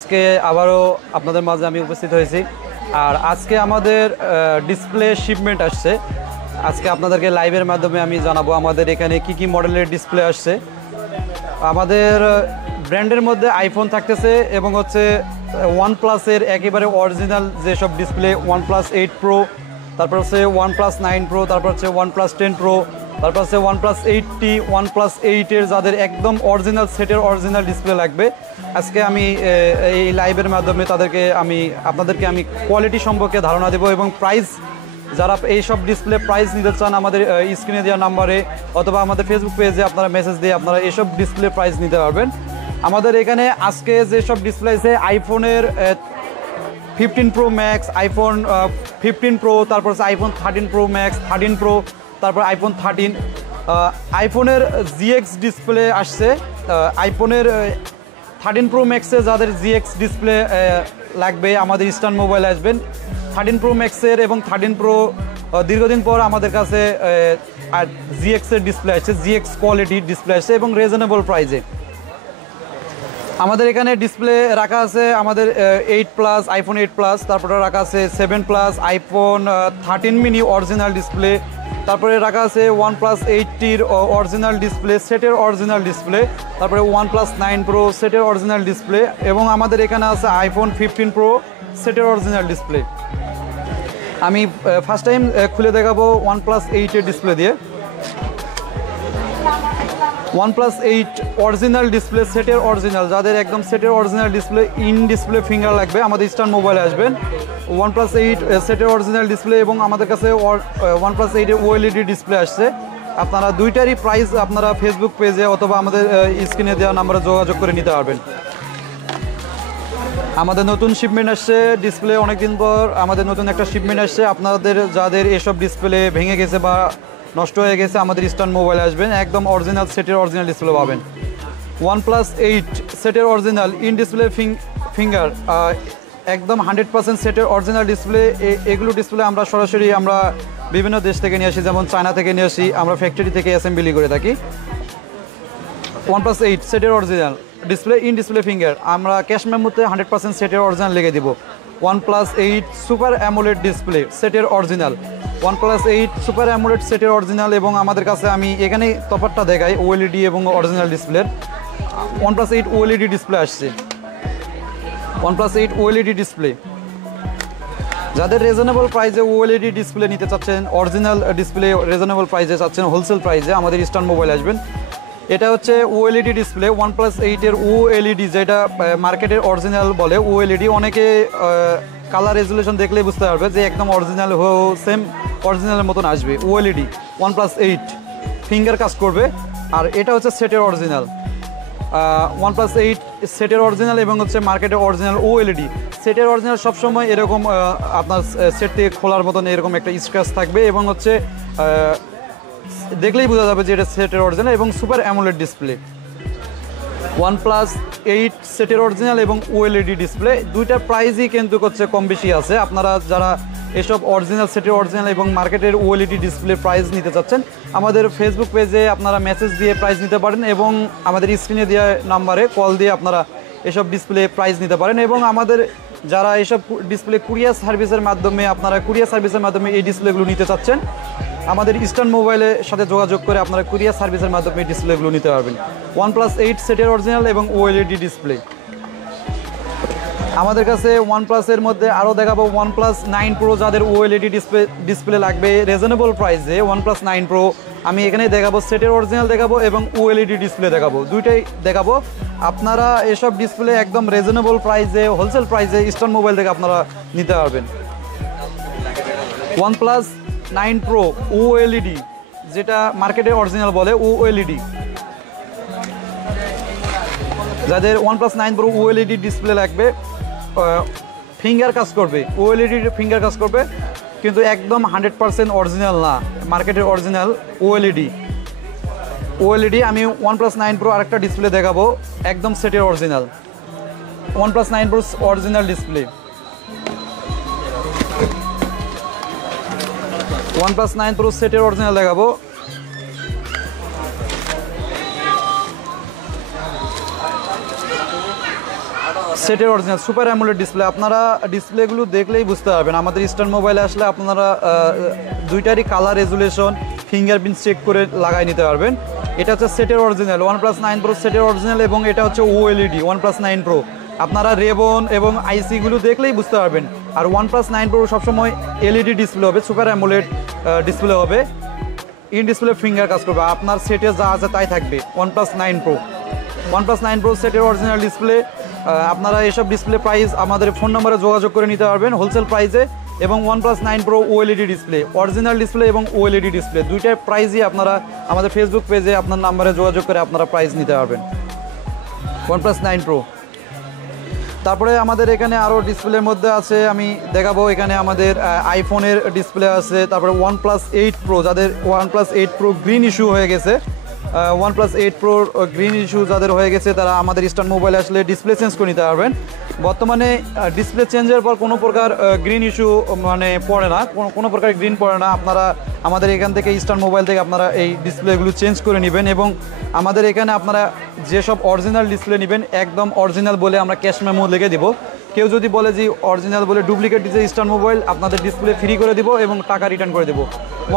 আজকে আবারও আপনাদের মাঝে আমি উপস্থিত হয়েছি। আর আজকে আমাদের ডিসপ্লে শিপমেন্ট আসছে। আজকে আপনাদেরকে লাইভের মাধ্যমে আমি জানাবো আমাদের এখানে কি কি মডেলের ডিসপ্লে আসছে। আমাদের ব্র্যান্ডের মধ্যে আইফোন থাকতেছে এবং হচ্ছে ওয়ানপ্লাসের একেবারে অরিজিনাল যেসব ডিসপ্লে OnePlus 8 Pro, তারপর হচ্ছে OnePlus 9 Pro, তারপর হচ্ছে OnePlus 10 Pro, তারপর হচ্ছে OnePlus 8T, OnePlus 8-এর যাদের একদম অরিজিনাল সেটের অরিজিনাল ডিসপ্লে লাগবে, আজকে আমি এই লাইভের মাধ্যমে আপনাদেরকে আমি কোয়ালিটি সম্পর্কে ধারণা দেবো এবং প্রাইস, যারা এইসব ডিসপ্লে প্রাইস নিতে চান আমাদের স্ক্রিনে দেওয়া নাম্বারে অথবা আমাদের ফেসবুক পেজে আপনারা মেসেজ দিয়ে আপনারা এইসব ডিসপ্লে প্রাইস নিতে পারবেন। আমাদের এখানে আজকে যেসব ডিসপ্লে আছে আইফোনের 15 Pro Max, আইফোন 15 Pro, তারপর হচ্ছে আইফোন 13 Pro Max, 13 Pro, তারপর আইফোন 13, আইফোনের GX ডিসপ্লে আসছে। আইফোনের 13 Pro Max-এ যাদের GX ডিসপ্লে লাগবে আমাদের ইস্টার্ন মোবাইল আসবেন। 13 Pro Max-এর এবং 13 Pro দীর্ঘদিন পর আমাদের কাছে GX-এর ডিসপ্লে আসছে, GX কোয়ালিটির ডিসপ্লে আসছে এবং রিজনেবল প্রাইসে। আমাদের এখানে ডিসপ্লে রাখা আছে আমাদের 8+, আইফোন 8+, তারপরে রাখা আছে 7+, আইফোন 13 mini অরিজিনাল ডিসপ্লে, তারপরে রাখা আছে OnePlus 8T-র অরিজিনাল ডিসপ্লে, সেটের অরিজিনাল ডিসপ্লে, তারপরে OnePlus 9 Pro সেটের অরিজিনাল ডিসপ্লে এবং আমাদের এখানে আছে আইফোন 15 Pro সেটের অরিজিনাল ডিসপ্লে। আমি ফার্স্ট টাইম খুলে দেখাবো OnePlus 8-এর ডিসপ্লে দিয়ে। OnePlus 8 অরিজিনাল ডিসপ্লে, সেটের অরিজিনাল, যাদের একদম সেটের original display in display finger লাগবে আমাদের ইস্টার্ন মোবাইলে আসবেন। OnePlus 8 সেটের অরিজিনাল ডিসপ্লে এবং আমাদের কাছে OnePlus 8-এর OLED ডিসপ্লে আসছে। আপনারা দুইটারই প্রাইস আপনারা ফেসবুক পেজে অথবা আমাদের স্ক্রিনে দেওয়া নাম্বারে যোগাযোগ করে নিতে পারবেন। আমাদের নতুন শিপমেন্ট আসছে ডিসপ্লে, অনেকদিন পর আমাদের নতুন একটা শিপমেন্ট আসছে। আপনাদের যাদের এসব ডিসপ্লে ভেঙে গেছে বা নষ্ট হয়ে গেছে আমাদের ইস্টার্ন মোবাইলে আসবেন, একদম অরিজিনাল সেটের অরিজিনাল ডিসপ্লে পাবেন। OnePlus 8 সেটের অরিজিনাল ইন ডিসপ্লে ফিঙ্গার, একদম 100% সেটের অরিজিনাল ডিসপ্লে। এগুলো ডিসপ্লে আমরা সরাসরি বিভিন্ন দেশ থেকে নিয়ে আসি, যেমন চায়না থেকে নিয়ে আসি, আমরা ফ্যাক্টরি থেকে অ্যাসেম্বলি করে থাকি। OnePlus 8 সেটের original display in display finger, আমরা ক্যাশ মেমোতে 100% সেটের অরিজিনাল লিখে দিব। OnePlus 8 সুপার অ্যামোলেড ডিসপ্লে সেটের অরিজিনাল, OnePlus 8 সুপার অ্যামোলেড সেটের অরিজিনাল। এবং আমাদের কাছে আমি এখানে তফাৎটা দেখাই OLED এবং অরিজিনাল ডিসপ্লের। OnePlus 8 OLED ডিসপ্লে আসছে, OnePlus 8 OLED ডিসপ্লে। যাদের রিজনেবল প্রাইসে OLED ডিসপ্লে নিতে চাচ্ছেন, অরিজিনাল ডিসপ্লে রিজনেবল প্রাইসে চাচ্ছেন, হোলসেল প্রাইসে আমাদের ইস্টার্ন মোবাইল আসবেন। এটা হচ্ছে OLED ডিসপ্লে, OnePlus 8-এর OLED, যেটা মার্কেটের অরিজিনাল বলে OLED। অনেকে কালার রেজুলেশন দেখলেই বুঝতে পারবে যে একদম অরিজিনাল সেম অরিজিনালের মতন আসবে। OLED OnePlus 8 ফিঙ্গার কাজ করবে। আর এটা হচ্ছে সেটের অরিজিনাল, OnePlus 8 সেটের অরিজিনাল এবং হচ্ছে মার্কেটের অরিজিনাল OLED। সেটের অরিজিনাল সবসময় এরকম আপনার সেট থেকে খোলার মতন এরকম একটা স্ক্র্যাচ থাকবে এবং হচ্ছে দেখলেই বোঝা যাবে যে এটা সেটের অরিজিনাল এবং সুপার অ্যামোলেড ডিসপ্লে। OnePlus 8 সেটের অরিজিনাল এবং OLED ডিসপ্লে দুইটার প্রাইসই কিন্তু হচ্ছে কম বেশি আছে। আপনারা যারা এসব অরিজিনাল সেটের অরিজিনাল এবং মার্কেটের OLED ডিসপ্লে প্রাইস নিতে চাচ্ছেন আমাদের ফেসবুক পেজে আপনারা মেসেজ দিয়ে প্রাইস নিতে পারেন এবং আমাদের স্ক্রিনে দেওয়া নাম্বারে কল দিয়ে আপনারা এসব ডিসপ্লে প্রাইস নিতে পারেন। এবং আমাদের যারা এসব ডিসপ্লে কুরিয়ার সার্ভিসের মাধ্যমে এই ডিসপ্লেগুলো নিতে চাচ্ছেন আমাদের ইস্টার্ন মোবাইলের সাথে যোগাযোগ করে আপনারা কুরিয়ার সার্ভিসের মাধ্যমে ডিসপ্লেগুলো নিতে পারবেন। OnePlus 8 সেটের অরিজিনাল এবং OLED ডিসপ্লে। আমাদের কাছে OnePlus-এর মধ্যে আরও দেখাবো OnePlus 9 Pro, যাদের OLED ডিসপ্লে লাগবে রিজনেবল প্রাইসে। OnePlus 9 Pro আমি এখানে দেখাবো, সেটের অরিজিনাল দেখাবো এবং OLED ডিসপ্লে দেখাবো, দুইটাই দেখাবো। আপনারা এসব ডিসপ্লে একদম রিজনেবল প্রাইসে, হোলসেল প্রাইসে ইস্টার্ন মোবাইল থেকে আপনারা নিতে পারবেন। OnePlus 9 Pro OLED, যেটা মার্কেটে অরিজিনাল বলে OLED, যাদের OnePlus 9 Pro OLED ডিসপ্লে লাগবে, ফিঙ্গার কাজ করবে, OLED ফিঙ্গার কাজ করবে কিন্তু একদম 100% অরিজিনাল না, মার্কেটের অরিজিনাল OLED। আমি OnePlus 9 Pro আরেকটা ডিসপ্লে দেখাবো, একদম সেটের original, OnePlus 9 Pro original display. OnePlus 9 Pro সেটের অরিজিনাল দেখাবো। সেটের অরিজিনাল সুপার অ্যামোলেড ডিসপ্লে। আপনারা ডিসপ্লেগুলো দেখলেই বুঝতে পারবেন। আমাদের ইস্টার্ন মোবাইলে আসলে আপনারা দুইটারই কালার রেজুলেশন ফিঙ্গারপ্রিন্ট চেক করে লাগাই নিতে পারবেন। এটা হচ্ছে সেটের অরিজিনাল OnePlus 9 Pro সেটের অরিজিনাল, এবং এটা হচ্ছে OLED OnePlus 9 Pro। আপনারা রেবন এবং আইসিগুলো দেখলেই বুঝতে পারবেন। আর OnePlus 9 Pro সবসময় LED ডিসপ্লে হবে, সুপার অ্যামোলেড ডিসপ্লে হবে, ইন ডিসপ্লে ফিঙ্গার কাজ করবে। আপনার সেটে যা আছে তাই থাকবে। OnePlus 9 Pro সেটের অরিজিনাল ডিসপ্লে। আপনারা এসব ডিসপ্লে প্রাইস আমাদের ফোন নম্বরে যোগাযোগ করে নিতে পারবেন হোলসেল প্রাইসে। এবং OnePlus 9 Pro OLED display, original display এবং OLED ডিসপ্লে দুইটার প্রাইসই আপনারা আমাদের ফেসবুক পেজে আপনার নাম্বারে যোগাযোগ করে আপনারা প্রাইস নিতে পারবেন OnePlus 9 Pro। তারপরে আমাদের এখানে আরও ডিসপ্লের মধ্যে আছে, আমি দেখাবো। এখানে আমাদের আইফোনের ডিসপ্লে আছে। তারপরে OnePlus 8 Pro, যাদের OnePlus 8 Pro গ্রিন ইস্যু হয়ে গেছে, OnePlus 8 Pro গ্রিন ইস্যু যাদের হয়ে গেছে, তারা আমাদের ইস্টার্ন মোবাইলে আসলে ডিসপ্লে চেঞ্জ করে নিতে পারবেন। বর্তমানে ডিসপ্লে চেঞ্জের পর কোনো প্রকার গ্রিন ইস্যু মানে পড়ে না, কোনো প্রকার গ্রিন পড়ে না। আপনারা আমাদের এখান থেকে ইস্টার্ন মোবাইল থেকে আপনারা এই ডিসপ্লেগুলো চেঞ্জ করে নেবেন। এবং আমাদের এখানে আপনারা যেসব অরিজিনাল ডিসপ্লে নেবেন একদম অরিজিনাল বলে আমরা ক্যাশ মেমো লিখে দিব। কেউ যদি বলে যে অরিজিনাল বলে ডুপ্লিকেট দিচ্ছে ইস্টার্ন মোবাইল, আপনাদের ডিসপ্লে ফ্রি করে দিব এবং টাকা রিটার্ন করে দেবো।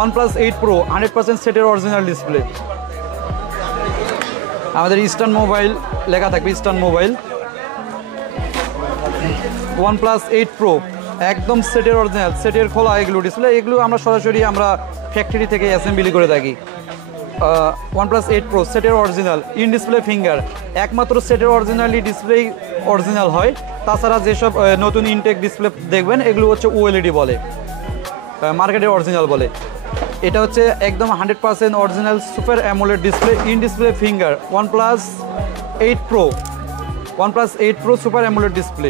OnePlus 8 Pro 100% সেটের অরিজিনাল ডিসপ্লে, আমাদের ইস্টার্ন মোবাইল লেখা থাকবে, ইস্টার্ন মোবাইল। OnePlus 8 Pro একদম সেটের অরিজিনাল, সেটের খোলা এগুলো ডিসপ্লে। এগুলো আমরা সরাসরি আমরা ফ্যাক্টরি থেকে অ্যাসেম্বলি করে থাকি। OnePlus 8 Pro সেটের অরিজিনাল, ইন ডিসপ্লে ফিঙ্গার। একমাত্র সেটের অরিজিনালি ডিসপ্লে অরিজিনাল হয়, তাছাড়া যেসব নতুন ইনটেক ডিসপ্লে দেখবেন এগুলো হচ্ছে OLED বলে, মার্কেটের অরিজিনাল বলে। এটা হচ্ছে একদম 100% original super AMOLED display, in display finger. OnePlus 8 Pro super AMOLED display.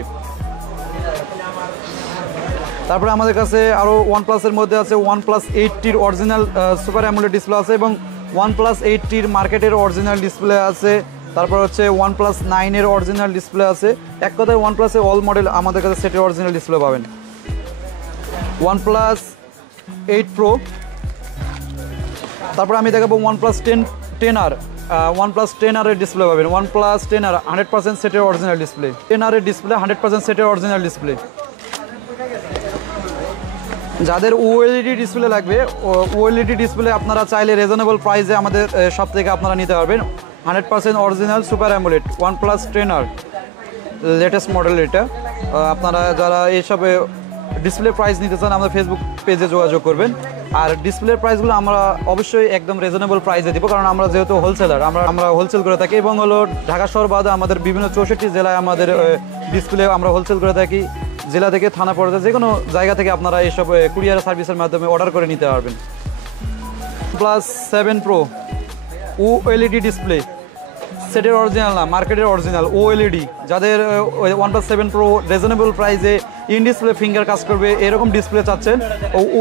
তারপরে আমাদের কাছে আরও OnePlus-এর মধ্যে আছে OnePlus 8T original super AMOLED display আছে, এবং OnePlus 8T মার্কেটের অরিজিনাল ডিসপ্লে আছে। তারপর হচ্ছে OnePlus 9 অরিজিনাল ডিসপ্লে আছে। এক কথায় OnePlus অল মডেল আমাদের কাছে সেটের অরিজিনাল ডিসপ্লে পাবেন। OnePlus 8 Pro। তারপর আমি দেখাবো OnePlus 10R। OnePlus 10R display পাবেন। OnePlus 10R 100% সেটের অরিজিনাল ডিসপ্লে। 10R ডিসপ্লে 100% সেটের অরিজিনাল ডিসপ্লে। যাদের OLED ডিসপ্লে লাগবে, OLED ডিসপ্লে আপনারা চাইলে রিজনেবল প্রাইসে আমাদের সব থেকে আপনারা নিতে পারবেন। 100% original super AMOLED OnePlus 10R latest model এটা। আপনারা যারা এইসব ডিসপ্লে প্রাইস নিতে চান আমাদের ফেসবুক পেজে যোগাযোগ করবেন। আর ডিসপ্লের প্রাইসগুলো আমরা অবশ্যই একদম রিজনেবল প্রাইসে দিব, কারণ আমরা যেহেতু হোলসেলার, আমরা হোলসেল করে থাকি। এবং হলো ঢাকা শহর বাদে আমাদের বিভিন্ন 64 জেলায় আমাদের ডিসপ্লে আমরা হোলসেল করে থাকি। জেলা থেকে থানা পর্যায়ে যে কোনো জায়গা থেকে আপনারা এইসব কুরিয়ার সার্ভিসের মাধ্যমে অর্ডার করে নিতে পারবেন। OnePlus 7 Pro OLED ডিসপ্লে, সেটের অরিজিনাল না, মার্কেটের অরিজিনাল OLED। যাদের OnePlus 7 Pro রিজনেবল প্রাইসে ইন ডিসপ্লে ফিঙ্গার কাজ করবে এরকম ডিসপ্লে চাচ্ছেন,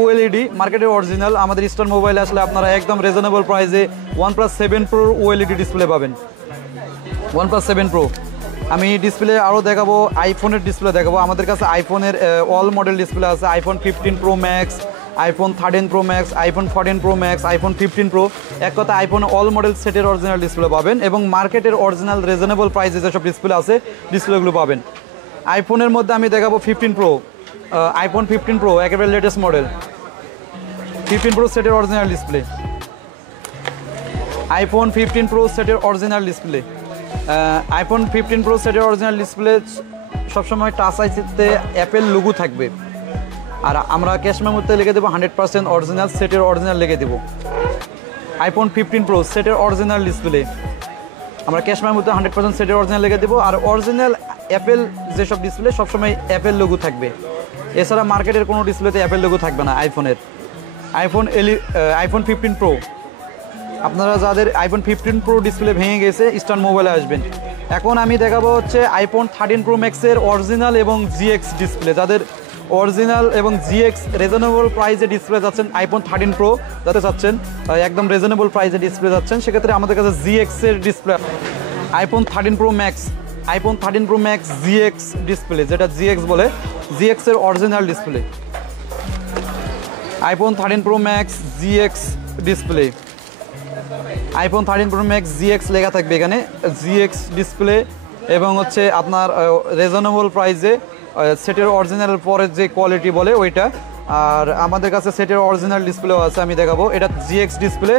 OLED মার্কেটের অরিজিনাল, আমাদের ইস্টার্ন মোবাইলে আসলে আপনারা একদম রিজনেবল প্রাইসে OnePlus 7 Pro OLED ডিসপ্লে পাবেন। OnePlus 7 Pro। আমি ডিসপ্লে আরও দেখাবো, আইফোনের ডিসপ্লে দেখাবো। আমাদের কাছে আইফোনের অল মডেল ডিসপ্লে আছে। iPhone 15 Pro Max, iPhone 13 Pro Max, iPhone 14 Pro Max, iPhone 15 Pro। এক কথা আইফোন অল মডেল সেটের অরিজিনাল ডিসপ্লে পাবেন, এবং মার্কেটের অরিজিনাল রিজনেবল প্রাইসে যেসব ডিসপ্লে আছে ডিসপ্লেগুলো পাবেন। আইফোনের মধ্যে আমি দেখাবো 15 Pro, iPhone 15 Pro একেবারে লেটেস্ট মডেল, 15 Pro সেটের অরিজিনাল ডিসপ্লে। iPhone 15 Pro সেটের অরিজিনাল ডিসপ্লে। iPhone 15 Pro সেটের অরিজিনাল ডিসপ্লে সবসময় টাচ আইসিতে অ্যাপেল লোগো থাকবে। আর আমরা ক্যাশ মেমোতে লিখে দেবো 100% অরিজিনাল সেটের অরিজিনাল লিখে দেবো। iPhone 15 Pro সেটের অরিজিনাল ডিসপ্লে আমরা ক্যাশ মেমোতে 100% সেটের অরিজিনাল লিখে দেবো। আর অরিজিনাল অ্যাপেল যেসব ডিসপ্লে সবসময় অ্যাপেল লোগো থাকবে, এছাড়া মার্কেটের কোনো ডিসপ্লেতে অ্যাপেল লোগো থাকবে না আইফোনের। iPhone 15 Pro, আপনারা যাদের iPhone 15 Pro ডিসপ্লে ভেঙে গেছে ইস্টার্ন মোবাইলে আসবেন। এখন আমি দেখাবো হচ্ছে iPhone 13 Pro Max-এর অরিজিনাল এবং GX ডিসপ্লে। যাদের অরিজিনাল এবং GX রিজনেবল প্রাইসে ডিসপ্লে যাচ্ছেন, iPhone 13 Pro যাতে চাচ্ছেন একদম রিজনেবল প্রাইসে ডিসপ্লে যাচ্ছেন, সেক্ষেত্রে আমাদের কাছে GX-এর display. iPhone 13 Pro Max, iPhone 13 Pro Max GX display, যেটা GX বলে, GX-এর original display. iPhone 13 Pro Max GX display, iPhone 13 Pro Max GX লেখা থাকবে এখানে, GX ডিসপ্লে এবং হচ্ছে আপনার রিজনেবল প্রাইসে সেটের অরিজিনাল পরের যে কোয়ালিটি বলে ওইটা। আর আমাদের কাছে সেটের অরিজিনাল ডিসপ্লেও আছে, আমি দেখাবো। এটা জিএক্স ডিসপ্লে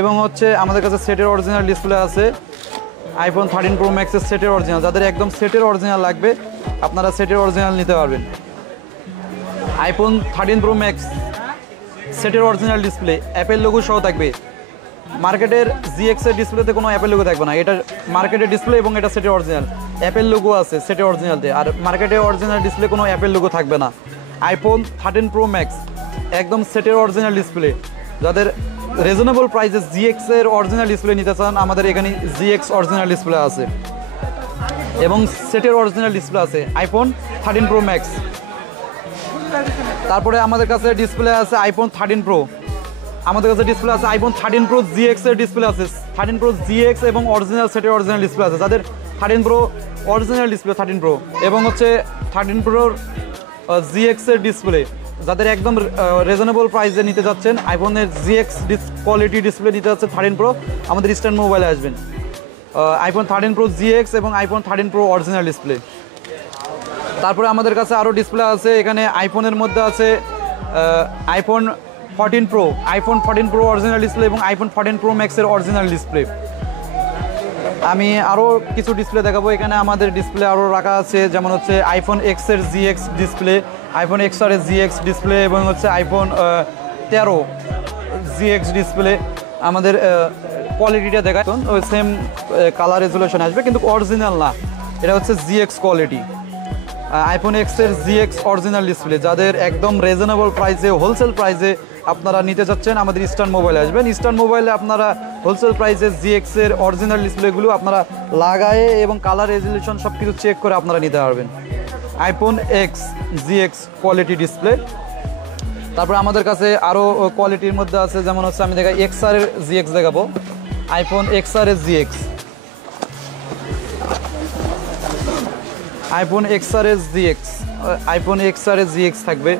এবং হচ্ছে আমাদের কাছে সেটের অরিজিনাল ডিসপ্লে আছে আইফোন 13 প্রো ম্যাক্সের সেটের অরিজিনাল। যাদের একদম সেটের অরিজিনাল লাগবে আপনারা সেটের অরিজিনাল নিতে পারবেন। আইফোন 13 প্রো ম্যাক্স সেটের অরিজিনাল ডিসপ্লে অ্যাপেল লোগো সহ থাকবে। মার্কেটের জিএক্সের ডিসপ্লেতে কোনো অ্যাপেল লোগো থাকবে না, এটা মার্কেটের ডিসপ্লে এবং এটা সেটের অরিজিনাল। অ্যাপেল লোগো আছে সেটের অরিজিনালতে, আর মার্কেটের অরিজিনাল ডিসপ্লে কোনো অ্যাপেল লোগো থাকবে না। আইফোন 13 প্রো ম্যাক্স একদম সেটের অরিজিনাল ডিসপ্লে। যাদের রিজনেবল প্রাইসে জিএক্সের অরিজিনাল ডিসপ্লে নিতে চান আমাদের এখানে জিএক্স অরিজিনাল ডিসপ্লে আছে এবং সেটের অরিজিনাল ডিসপ্লে আছে আইফোন 13 প্রো ম্যাক্স। তারপরে আমাদের কাছে ডিসপ্লে আছে আইফোন 13 প্রো, আমাদের কাছে ডিসপ্লে আছে আইফোন 13 প্রো জিএক্স এর ডিসপ্লে আছে। 13 প্রো জিএক্স এবং অরিজিনাল সেটের অরিজিনাল ডিসপ্লে আছে। যাদের 13 প্রো অরিজিনাল ডিসপ্লে 13 প্রো এবং হচ্ছে 13 প্রোর জিএক্স এর ডিসপ্লে, যাদের একদম রিজনেবল প্রাইসে নিতে যাচ্ছেন আইফোনের জিএক্স কোয়ালিটি ডিসপ্লে নিতে যাচ্ছে 13 প্রো, আমাদের ইস্টার্ন মোবাইলে আসবেন। আইফোন 13 প্রো জিএক্স এবং আইফোন 13 প্রো অরিজিনাল ডিসপ্লে। তারপরে আমাদের কাছে আরও ডিসপ্লে আছে, এখানে আইফোনের মধ্যে আছে iPhone 14 pro, iPhone 14 pro original display এবং আইফোন 14 প্রো ম্যাক্সের অরিজিনাল ডিসপ্লে। আমি আরও কিছু ডিসপ্লে দেখাবো। এখানে আমাদের ডিসপ্লে আরও রাখা আছে, যেমন হচ্ছে আইফোন এক্সের জিএক্স ডিসপ্লে, আইফোন এক্সআর এর জিএক্স ডিসপ্লে এবং হচ্ছে আইফোন 13 জিএক্স ডিসপ্লে। আমাদের কোয়ালিটিটা দেখায় ওই সেম কালার রেজুলেশন আসবে কিন্তু অরিজিনাল না, এটা হচ্ছে জিএক্স কোয়ালিটি। আইফোন এক্সের জিএক্স অরিজিনাল ডিসপ্লে, যাদের একদম রিজনেবল প্রাইসে হোলসেল প্রাইসে আপনারা নিতে চাচ্ছেন আমাদের ইস্টার্ন মোবাইলে আসবেন। ইস্টার্ন মোবাইলে আপনারা হোলসেল প্রাইসে জিএক্সের অরিজিনাল ডিসপ্লেগুলো আপনারা লাগায়ে এবং কালার রেজুলেশন সব কিছু চেক করে আপনারা নিতে পারবেন। IPhone x GX quality display. তারপরে আমাদের কাছে আরও কোয়ালিটির মধ্যে আছে, যেমন হচ্ছে আমি দেখাই এক্সআর এর জিএক্স দেখাবো। আইফোন এক্সআর এর জিএক্স, আইফোন এক্সআর এর জিএক্স, আইফোন এক্সআর এর জিএক্স থাকবে।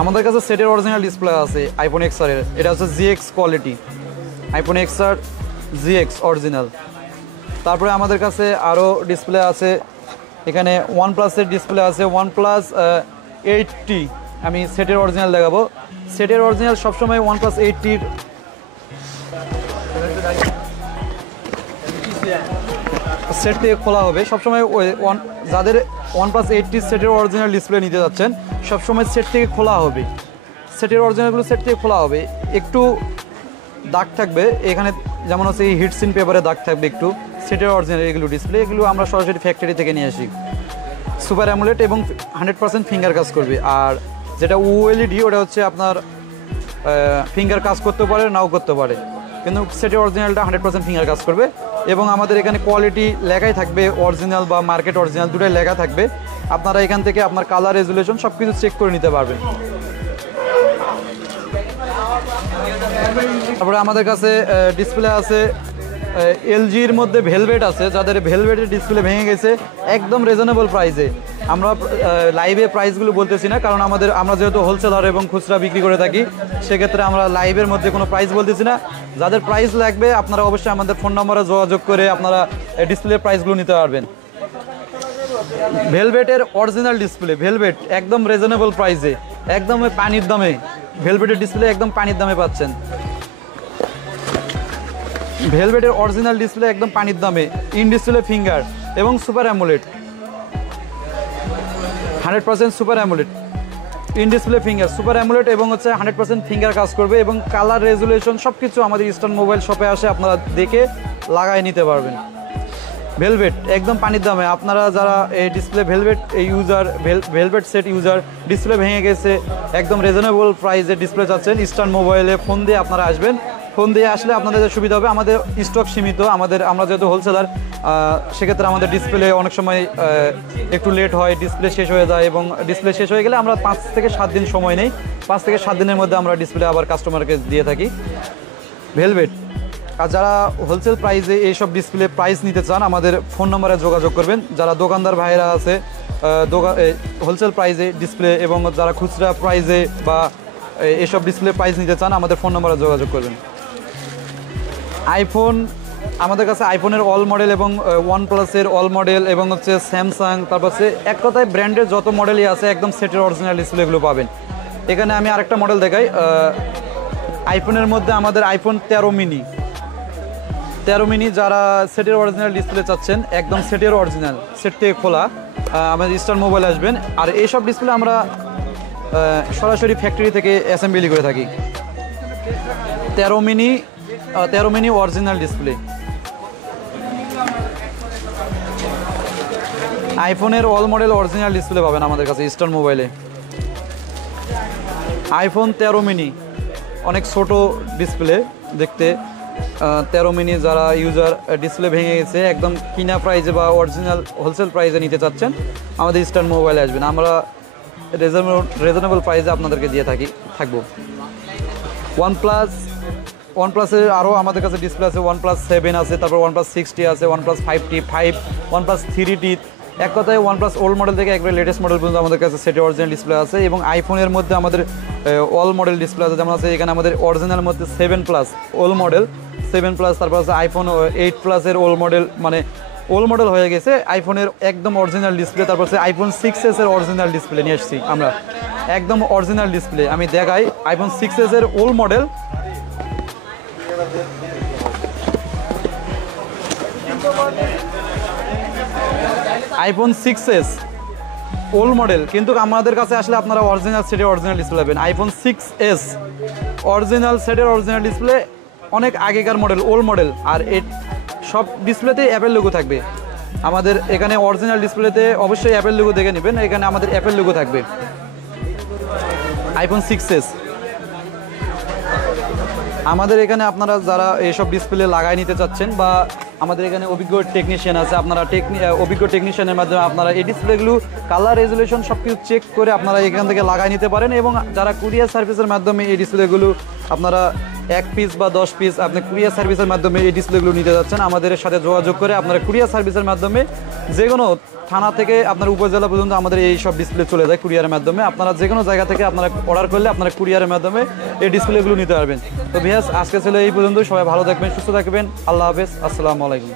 আমাদের কাছে সেটের অরিজিনাল ডিসপ্লে আছে আইফোন এক্সআর এর, এটা হচ্ছে GX quality iPhone XR GX original. তারপরে আমাদের কাছে আরও ডিসপ্লে আছে, এখানে ওয়ানপ্লাসের ডিসপ্লে আছে, ওয়ানপ্লাস 8T। আমি সেটের অরিজিনাল দেখাবো। সেটের অরিজিনাল সবসময় ওয়ানপ্লাস 8Tর সেট থেকে খোলা হবে সবসময়। যাদের ওয়ানপ্লাস 8T সেটের অরিজিনাল ডিসপ্লে নিতে যাচ্ছেন সবসময় সেট থেকে খোলা হবে, সেটের অরিজিনালগুলো সেট থেকে খোলা হবে। একটু দাগ থাকবে এখানে, যেমন হচ্ছে এই হিটসিন পেপারে দাগ থাকবে একটু। সেটের অরিজিনাল এগুলো ডিসপ্লে, এগুলো আমরা সরাসরি ফ্যাক্টরি থেকে নিয়ে আসি। সুপার অ্যামোলেড এবং 100% ফিঙ্গার কাজ করবে। আর যেটা ওএলইডি ওটা হচ্ছে আপনার ফিঙ্গার কাজ করতে পারে নাও করতে পারে, কিন্তু সেটের অরিজিনালটা 100% ফিঙ্গার কাজ করবে। এবং আমাদের এখানে কোয়ালিটি লেখাই থাকবে, অরিজিনাল বা মার্কেট অরিজিনাল দুটোই লেখা থাকবে। আপনারা এখান থেকে আপনার কালার রেজুলেশন সব কিছু চেক করে নিতে পারবেন। তারপরে আমাদের কাছে ডিসপ্লে আছে এলজির মধ্যে ভেলভেট আছে, যাদের ভেলভেটের ডিসপ্লে ভেঙে গেছে একদম রিজনেবল প্রাইসে। আমরা লাইভে প্রাইসগুলো বলতেছি না, কারণ আমরা যেহেতু হোলসেলার এবং খুচরা বিক্রি করে থাকি সেক্ষেত্রে আমরা লাইভের মধ্যে কোনো প্রাইস বলতেছি না। যাদের প্রাইস লাগবে আপনারা অবশ্যই আমাদের ফোন নম্বরে যোগাযোগ করে আপনারা ডিসপ্লের প্রাইসগুলো নিতে পারবেন। ভেলভেটের অরিজিনাল ডিসপ্লে, ভেলভেট একদম রিজনেবল প্রাইসে, একদম পানির দামে। ভেলভেটের ডিসপ্লে একদম পানির দামে পাচ্ছেন। ভেলভেটের অরিজিনাল ডিসপ্লে একদম পানির দামে, ইন ডিসপ্লে ফিঙ্গার এবং super AMOLED 100% super AMOLED, in display finger super AMOLED এবং হচ্ছে 100% ফিঙ্গার কাজ করবে এবং কালার রেজুলেশন সব কিছু আমাদের ইস্টার্ন মোবাইল শপে আসে আপনারা দেখে লাগাই নিতে পারবেন। ভেলভেট একদম পানির দামে। আপনারা যারা এই display velvet user, velvet set user, display ভেঙে গেছে একদম রিজনেবল প্রাইসে ডিসপ্লে চাচ্ছেন, ইস্টার্ন মোবাইলে ফোন দিয়ে আপনারা আসবেন। ফোন দিয়ে আসলে আপনাদের সুবিধা হবে, আমাদের স্টক সীমিত, আমরা যেহেতু হোলসেলার সেক্ষেত্রে আমাদের ডিসপ্লে অনেক সময় একটু লেট হয়, ডিসপ্লে শেষ হয়ে যায় এবং ডিসপ্লে শেষ হয়ে গেলে আমরা 5 থেকে 7 দিন সময় নেই, 5 থেকে 7 দিনের মধ্যে আমরা ডিসপ্লে আবার কাস্টমারকে দিয়ে থাকি। ভেলভেট। আর যারা হোলসেল প্রাইসে এইসব ডিসপ্লে প্রাইস নিতে চান আমাদের ফোন নম্বরে যোগাযোগ করবেন। যারা দোকানদার ভাইয়েরা আছে হোলসেল প্রাইসে ডিসপ্লে এবং যারা খুচরা প্রাইসে বা এইসব ডিসপ্লে প্রাইস নিতে চান আমাদের ফোন নম্বরে যোগাযোগ করবেন। আইফোন আমাদের কাছে আইফোনের অল মডেল এবং ওয়ান প্লাসের অল মডেল এবং হচ্ছে স্যামসাং, তারপর হচ্ছে এক কথায় ব্র্যান্ডের যত মডেলই আছে একদম সেটের অরিজিনাল ডিসপ্লেগুলো পাবেন। এখানে আমি আরেকটা মডেল দেখাই। আইফোনের মধ্যে আমাদের আইফোন 13 মিনি যারা সেটের অরিজিনাল ডিসপ্লে চাচ্ছেন, একদম সেটের অরিজিনাল, সেট থেকে খোলা, আমাদের ইস্টার্ন মোবাইল আসবেন। আর এইসব ডিসপ্লে আমরা সরাসরি ফ্যাক্টরি থেকে অ্যাসেম্বলি করে থাকি। 13 মিনি অরিজিনাল ডিসপ্লে। আইফোনের অল মডেল অরিজিনাল ডিসপ্লে পাবেন আমাদের কাছে ইস্টার্ন মোবাইলে। আইফোন 13 মিনি অনেক ছোট ডিসপ্লে দেখতে। 13 মিনি যারা ইউজার ডিসপ্লে ভেঙে গেছে, একদম কিনা প্রাইজে বা অরিজিনাল হোলসেল প্রাইজে নিতে চাচ্ছেন, আমাদের ইস্টার্ন মোবাইলে আসবেন। আমরা রিজনেবল প্রাইসে আপনাদেরকে দিয়ে থাকবো। ওয়ান প্লাসের আরও আমাদের কাছে ডিসপ্লে আছে। OnePlus 7 আছে, তারপর OnePlus 6T আছে, OnePlus 5T, OnePlus 3T। এক কথায় OnePlus ওল্ড মডেল থেকে একবারে লেটেস্ট মডেল পর্যন্ত আমাদের কাছে সেটের অরিজিনাল ডিসপ্লে আছে। এবং আইফোনের মধ্যে আমাদের অল মডেল ডিসপ্লে আছে, যেমন আছে এখানে আমাদের অরিজিনাল মধ্যে 7+ ওল্ড মডেল, 7+, তারপর আছে আইফোন 8+-এর ওল্ড মডেল, মানে ওল্ড মডেল হয়ে গেছে আইফোনের একদম অরিজিনাল ডিসপ্লে। তারপর হচ্ছে আইফোন 6s-এর অরিজিনাল ডিসপ্লে নিয়ে এসেছি আমরা, একদম অরিজিনাল ডিসপ্লে। আমি দেখাই আইফোন 6s-এর old model. IPhone 6s old model, কিন্তু আমাদের কাছে আসলে আপনারা অরিজিনাল সেটের অরিজিনাল ডিসপ্লে পাবেন। আইফোন 6s অরিজিনাল সেটের অরিজিনাল ডিসপ্লে, অনেক আগেকার মডেল, ওল্ড মডেল। আর সব ডিসপ্লেতেই অ্যাপেল লোগো থাকবে। আমাদের এখানে অরিজিনাল ডিসপ্লেতে অবশ্যই অ্যাপেল লোগো দেখে নেবেন, এখানে আমাদের অ্যাপেল লোগো থাকবে। আইফোন 6s আমাদের এখানে আপনারা যারা এইসব ডিসপ্লে লাগাই নিতে চাচ্ছেন, বা আমাদের এখানে অভিজ্ঞ টেকনিশিয়ান আছে, আপনারা অভিজ্ঞ টেকনিশিয়ানের মাধ্যমে আপনারা এই ডিসপ্লেগুলো কালার রেজুলেশন সব কিছু চেক করে আপনারা এখান থেকে লাগাই নিতে পারেন। এবং যারা কুরিয়ার সার্ভিসের মাধ্যমে এই ডিসপ্লেগুলো আপনারা 1 পিস বা 10 পিস আপনি কুরিয়ার সার্ভিসের মাধ্যমে এই ডিসপ্লেগুলো নিতে যাচ্ছেন, আমাদের সাথে যোগাযোগ করে আপনারা কুরিয়ার সার্ভিসের মাধ্যমে যে কোনো থানা থেকে আপনার উপজেলা পর্যন্ত আমাদের এই সব ডিসপ্লে চলে যায় কুরিয়ারের মাধ্যমে। আপনারা যে কোনো জায়গা থেকে আপনারা অর্ডার করলে আপনারা কুরিয়ারের মাধ্যমে এই ডিসপ্লেগুলো নিতে পারবেন। তো ভিউয়ার্স, আজকে ছিল এই পর্যন্ত। সবাই ভালো থাকবেন, সুস্থ থাকবেন। আল্লাহ হাফেজ, আসসালামু আলাইকুম।